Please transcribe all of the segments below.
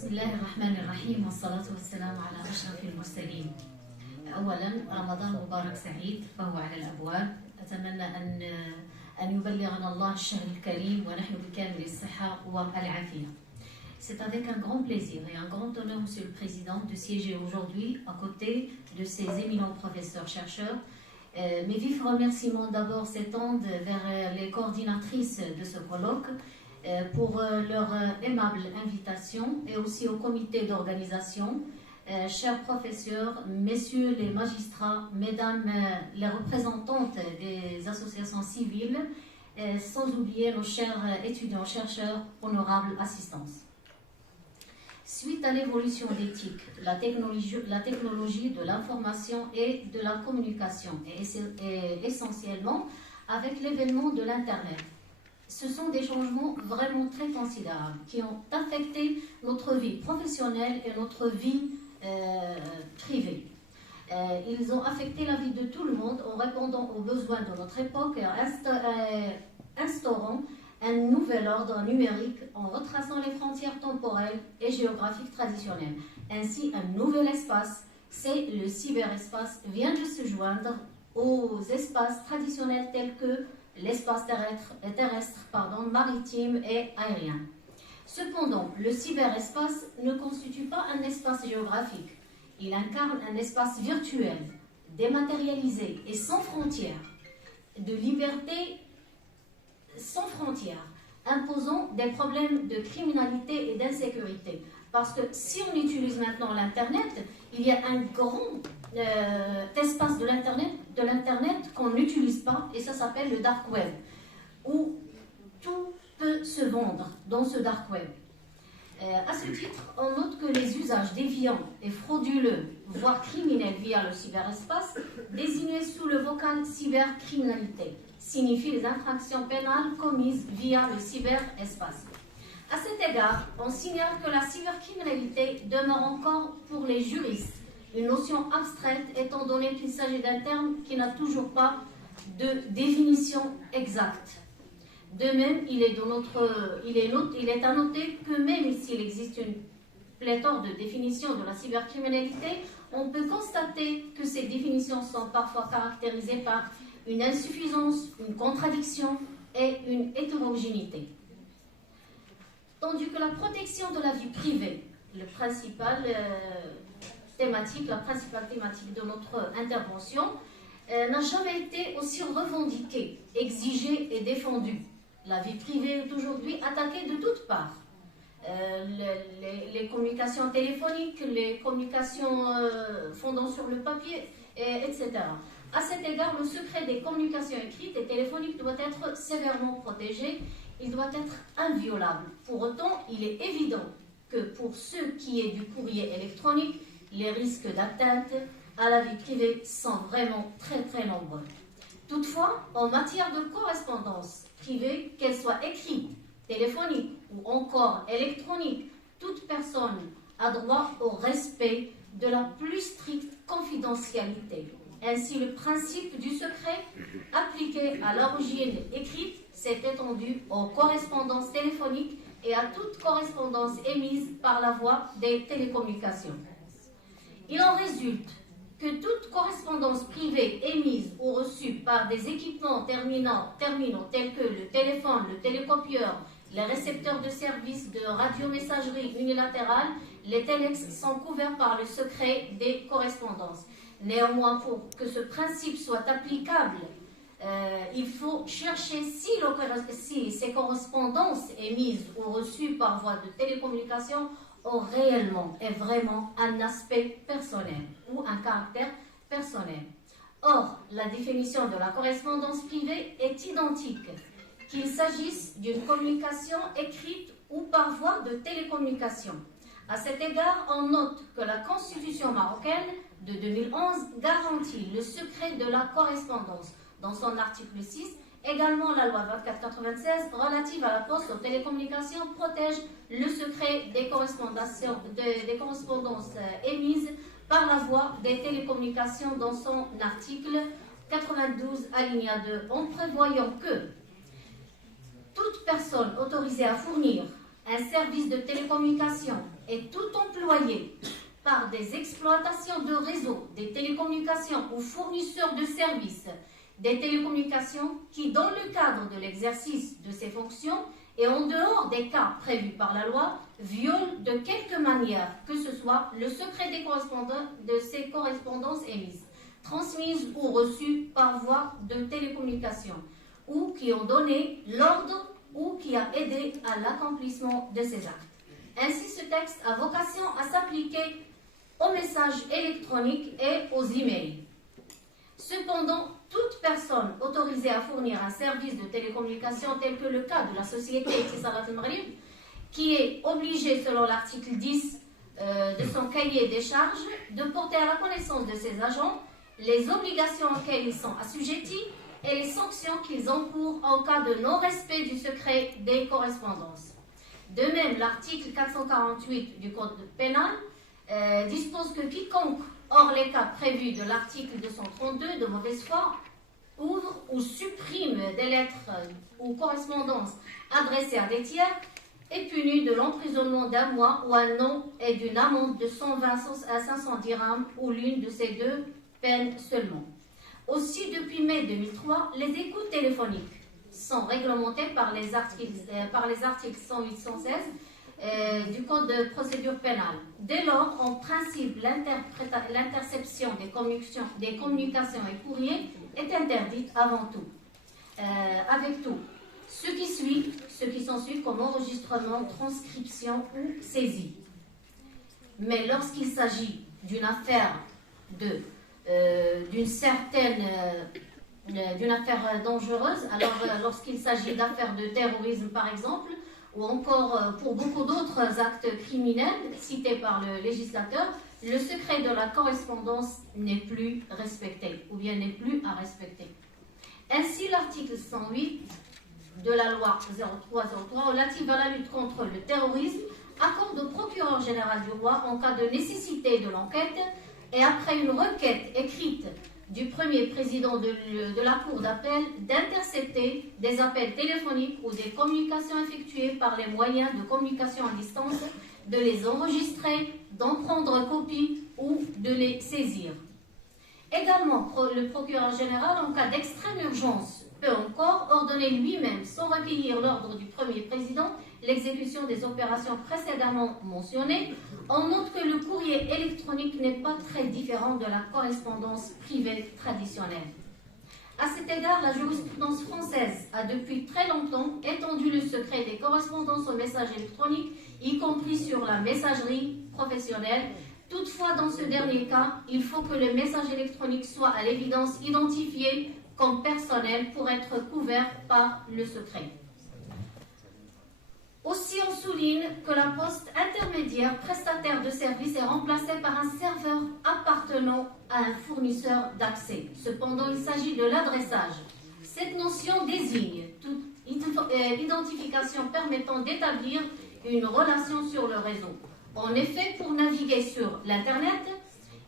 بسم الله الرحمن الرحيم والصلاة والسلام على أشرف المرسلين. أولا رمضان مبارك سعيد فهو على الأبواب. أتمنى أن يبلغنا الله الشهر الكريم ونحن بكامل الصحة والعافية. C'est avec un grand plaisir et un grand honneur, Monsieur le Président, de siéger aujourd'hui à côté de ces éminents professeurs-chercheurs. Mes vifs remerciements d'abord s'étendent vers les coordinatrices de ce colloque pour leur aimable invitation et aussi au comité d'organisation, chers professeurs, messieurs les magistrats, mesdames les représentantes des associations civiles, sans oublier nos chers étudiants, chercheurs, honorables assistances. Suite à l'évolution d'éthique, la technologie de l'information et de la communication, et essentiellement avec l'événement de l'Internet. Ce sont des changements vraiment très considérables qui ont affecté notre vie professionnelle et notre vie privée. Ils ont affecté la vie de tout le monde en répondant aux besoins de notre époque et en instaurant un nouvel ordre numérique en retraçant les frontières temporelles et géographiques traditionnelles. Ainsi, un nouvel espace, c'est le cyberespace, vient de se joindre aux espaces traditionnels tels que l'espace terrestre, maritime et aérien. Cependant, le cyberespace ne constitue pas un espace géographique. Il incarne un espace virtuel, dématérialisé et sans frontières, de liberté sans frontières, imposant des problèmes de criminalité et d'insécurité. Parce que si on utilise maintenant l'Internet, il y a un grand espace de l'Internet qu'on n'utilise pas, et ça s'appelle le Dark Web, où tout peut se vendre dans ce Dark Web. À ce titre, on note que les usages déviants et frauduleux, voire criminels via le cyberespace, désignés sous le vocal cybercriminalité, signifient les infractions pénales commises via le cyberespace. À cet égard, on signale que la cybercriminalité demeure encore pour les juristes une notion abstraite étant donné qu'il s'agit d'un terme qui n'a toujours pas de définition exacte. De même, il est à noter que même s'il existe une pléthore de définitions de la cybercriminalité, on peut constater que ces définitions sont parfois caractérisées par une insuffisance, une contradiction et une hétérogénéité. Tandis que la protection de la vie privée, la principale thématique de notre intervention, n'a jamais été aussi revendiquée, exigée et défendue. La vie privée est aujourd'hui attaquée de toutes parts. Les communications téléphoniques, les communications fondant sur le papier, etc. À cet égard, le secret des communications écrites et téléphoniques doit être sévèrement protégé, il doit être inviolable. Pour autant, il est évident que pour ce qui est du courrier électronique, les risques d'atteinte à la vie privée sont vraiment très très nombreux. Toutefois, en matière de correspondance privée, qu'elle soit écrite, téléphonique ou encore électronique, toute personne a droit au respect de la plus stricte confidentialité. Ainsi, le principe du secret appliqué à l'origine écrite s'est étendu aux correspondances téléphoniques et à toute correspondance émise par la voie des télécommunications. Il en résulte que toute correspondance privée émise ou reçue par des équipements terminaux tels que le téléphone, le télécopieur, les récepteurs de services de radiomessagerie unilatérale, les téléx sont couverts par le secret des correspondances. Néanmoins, pour que ce principe soit applicable, il faut chercher si ces correspondances émises ou reçues par voie de télécommunication ont réellement et vraiment un aspect personnel ou un caractère personnel. Or, la définition de la correspondance privée est identique, qu'il s'agisse d'une communication écrite ou par voie de télécommunication. À cet égard, on note que la Constitution marocaine de 2011 garantit le secret de la correspondance. Dans son article 6, également la loi 2496 relative à la poste aux télécommunications protège le secret des correspondances émises par la voie des télécommunications dans son article 92 alinéa 2, en prévoyant que toute personne autorisée à fournir un service de télécommunication et tout employé par des exploitations de réseaux, des télécommunications ou fournisseurs de services, des télécommunications qui, dans le cadre de l'exercice de ces fonctions et en dehors des cas prévus par la loi, violent de quelque manière que ce soit le secret de ces correspondances émises, transmises ou reçues par voie de télécommunication, ou qui ont donné l'ordre ou qui a aidé à l'accomplissement de ces actes. Ainsi, ce texte a vocation à s'appliquer aux messages électroniques et aux emails. Cependant, toute personne autorisée à fournir un service de télécommunication tel que le cas de la société Etisalat al-Maghrib, qui est obligée, selon l'article 10 de son cahier des charges, de porter à la connaissance de ses agents les obligations auxquelles ils sont assujettis et les sanctions qu'ils encourent en cas de non-respect du secret des correspondances. De même, l'article 448 du Code pénal dispose que quiconque, hors les cas prévus de l'article 232 de mauvaise foi, ouvre ou supprime des lettres ou correspondances adressées à des tiers est puni de l'emprisonnement d'un mois ou un an et d'une amende de 120 à 500 dirhams ou l'une de ces deux peines seulement. Aussi, depuis mai 2003, les écoutes téléphoniques sont réglementées par les articles 108-116 du Code de procédure pénale. Dès lors, en principe, l'interception des communications et courriers est interdite avant tout, avec tout. Ce qui s'ensuit comme enregistrement, transcription ou saisie. Mais lorsqu'il s'agit d'une affaire d'une affaire dangereuse, alors lorsqu'il s'agit d'affaires de terrorisme par exemple, ou encore pour beaucoup d'autres actes criminels cités par le législateur, le secret de la correspondance n'est plus respecté, ou bien n'est plus à respecter. Ainsi, l'article 108 de la loi 0303 relative à la lutte contre le terrorisme accorde au procureur général du roi, en cas de nécessité de l'enquête et après une requête écrite du premier président de la Cour d'appel, d'intercepter des appels téléphoniques ou des communications effectuées par les moyens de communication à distance, de les enregistrer, d'en prendre copie ou de les saisir. Également, le procureur général, en cas d'extrême urgence, peut encore ordonner lui-même, sans recueillir l'ordre du premier président, l'exécution des opérations précédemment mentionnées. On note que le courrier électronique n'est pas très différent de la correspondance privée traditionnelle. À cet égard, la jurisprudence française a depuis très longtemps étendu le secret des correspondances aux messages électroniques, y compris sur la messagerie professionnelle. Toutefois, dans ce dernier cas, il faut que le message électronique soit à l'évidence identifié comme personnel pour être couvert par le secret. Aussi, on souligne que la poste intermédiaire prestataire de service est remplacée par un serveur appartenant à un fournisseur d'accès. Cependant, il s'agit de l'adressage. Cette notion désigne toute identification permettant d'établir une relation sur le réseau. En effet, pour naviguer sur l'Internet,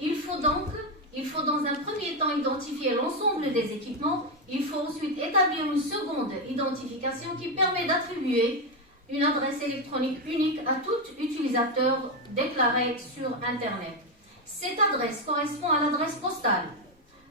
il faut dans un premier temps identifier l'ensemble des équipements. Il faut ensuite établir une seconde identification qui permet d'attribuer une adresse électronique unique à tout utilisateur déclaré sur Internet. Cette adresse correspond à l'adresse postale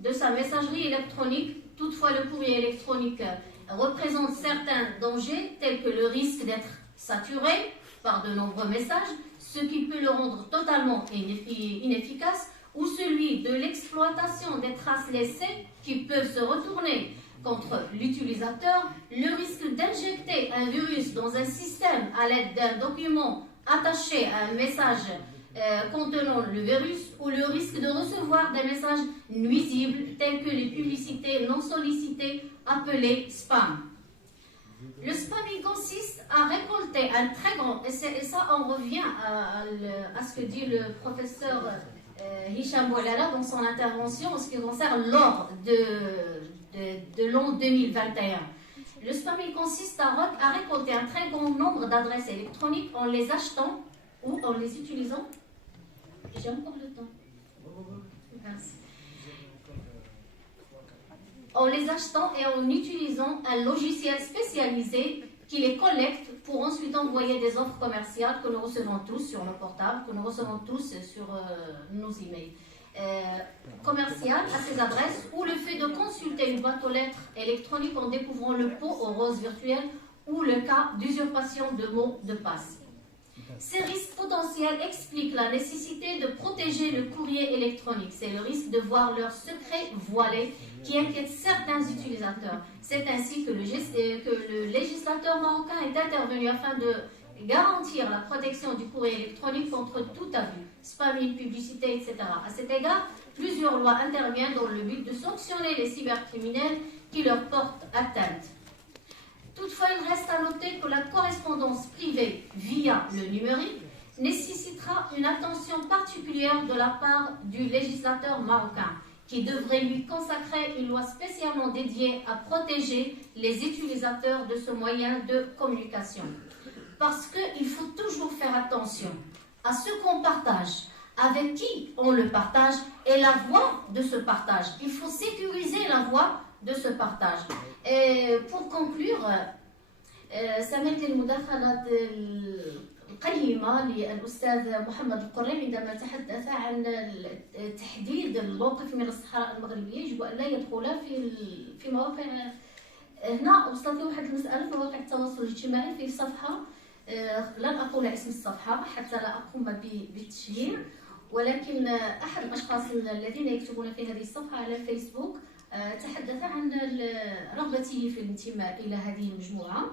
de sa messagerie électronique. Toutefois, le courrier électronique représente certains dangers, tels que le risque d'être saturé par de nombreux messages, ce qui peut le rendre totalement inefficace, ou celui de l'exploitation des traces laissées qui peuvent se retourner contre l'utilisateur, le risque d'injecter un virus dans un système à l'aide d'un document attaché à un message contenant le virus, ou le risque de recevoir des messages nuisibles tels que les publicités non sollicitées appelées spam. Le spamming consiste à récolter un très grand, et ça on revient à ce que dit le professeur Hicham Boualala dans son intervention en ce qui concerne l'or de l'an 2021. Le spamming consiste à récolter un très grand nombre d'adresses électroniques en les achetant ou en les utilisant. J'ai encore le temps. Merci. En les achetant et en utilisant un logiciel spécialisé qui les collecte pour ensuite envoyer des offres commerciales que nous recevons tous sur nos portables, que nous recevons tous sur nos emails. Commerciales à ces adresses ou le fait de consulter une boîte aux lettres électronique en découvrant le pot aux roses virtuelles ou le cas d'usurpation de mots de passe. Ces risques potentiels expliquent la nécessité de protéger le courrier électronique. C'est le risque de voir leurs secrets voilés qui inquiète certains utilisateurs. C'est ainsi que le législateur marocain est intervenu afin de garantir la protection du courrier électronique contre tout abus, spamming, publicité, etc. À cet égard, plusieurs lois interviennent dans le but de sanctionner les cybercriminels qui leur portent atteinte. Toutefois, il reste à noter que la correspondance privée via le numérique nécessitera une attention particulière de la part du législateur marocain, qui devrait lui consacrer une loi spécialement dédiée à protéger les utilisateurs de ce moyen de communication. Parce qu'il faut toujours faire attention à ce qu'on partage, avec qui on le partage et la voie de ce partage. Il faut sécuriser la voie de ce partage. Et pour conclure, سمعت المداخلة القيمة للأستاذ محمد القري عندما تحدث عن تحديد الموقف من الصحراء المغربية. يجب أن لا يدخل في مواقع. هنا وصلت لي واحد المسألة في مواقع التواصل الاجتماعي في صفحة، لن أقول اسم الصفحة حتى لا أقوم بالتشهير، ولكن أحد الأشخاص الذين يكتبون في هذه الصفحة على الفيسبوك تحدث عن رغبته في الانتماء إلى هذه المجموعة.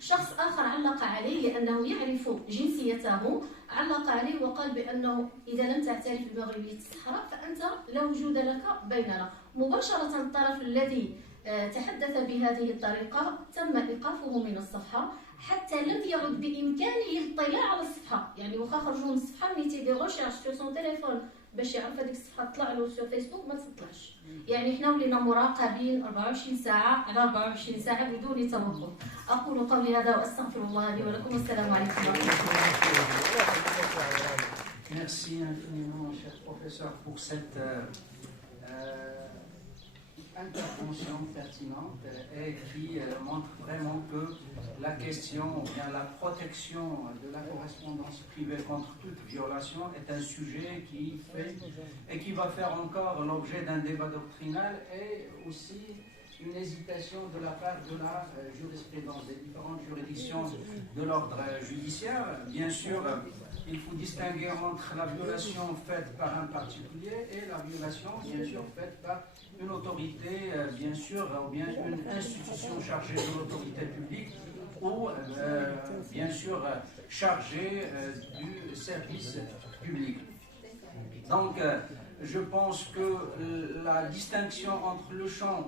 شخص آخر علق عليه لأنه يعرف جنسيته، علق عليه وقال بأنه إذا لم تعترف بمغربية الصحراء فأنت لا وجود لك بيننا. مباشرة الطرف الذي تحدث بهذه الطريقة تم إيقافه من الصفحة حتى لم يعد بإمكانه الاطلاع على الصفحة. يعني واخا خرجوا من الصفحة ملي تيدير ريشيرش سور سون تيليفون باش يعرف هذيك الصفحة تطلع له سور فيسبوك ما تطلعش. يعني حنا ولينا مراقبين 24 ساعة على 24 ساعة بدون توقف. أقول قولي هذا وأستغفر الله لي ولكم والسلام عليكم ورحمة الله. Merci infiniment, cher professeur, pour cette intervention pertinente et qui montre vraiment que la question, ou bien la protection de la correspondance privée contre toute violation est un sujet qui fait et qui va faire encore l'objet d'un débat doctrinal et aussi une hésitation de la part de la jurisprudence des différentes juridictions de l'ordre judiciaire. Bien sûr, il faut distinguer entre la violation faite par un particulier et la violation, bien sûr, faite par une autorité, bien sûr, ou bien une institution chargée de l'autorité publique ou, bien sûr, chargée du service public. Donc, je pense que la distinction entre le champ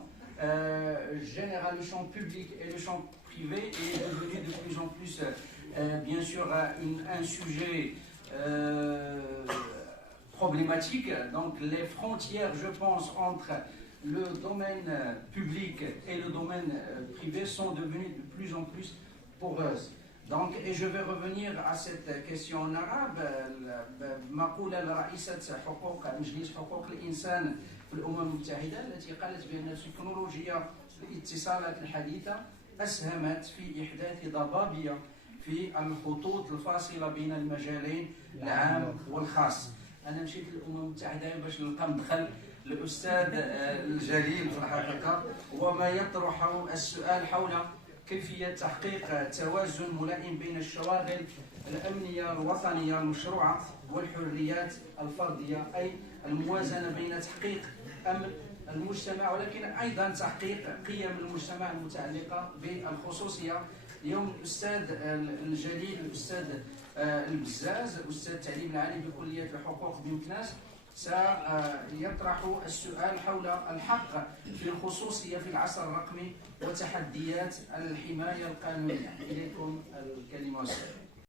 général, le champ public et le champ privé est devenu de plus en plus, bien sûr, un sujet problématique. Donc les frontières, je pense, entre le domaine public et le domaine privé sont devenues de plus en plus poreuses. Donc, et je vais revenir à cette question en arabe. مقولة لرئيسة حقوق مجلس حقوق الإنسان في الأمم المتحدة التي قالت بأن التكنولوجيا الاتصالات الحديثة أسهمت في إحداث ضبابية في الخطوط الفاصلة بين المجالين العام والخاص. أنا مشيت للأمم المتحدة باش نلقى مدخل الأستاذ الجليل في الحقيقة، وما يطرح السؤال حول كيفية تحقيق توازن ملائم بين الشواغل الأمنية الوطنية المشروعة والحريات الفردية، أي الموازنة بين تحقيق أمن المجتمع ولكن أيضا تحقيق قيم المجتمع المتعلقة بالخصوصية. اليوم الأستاذ الجليل الأستاذ البزاز أستاذ التعليم العالي بكلية الحقوق بمكناس سيطرح السؤال حول الحق في الخصوصية في العصر الرقمي وتحديات الحماية القانونية. إليكم الكلمة والسلام.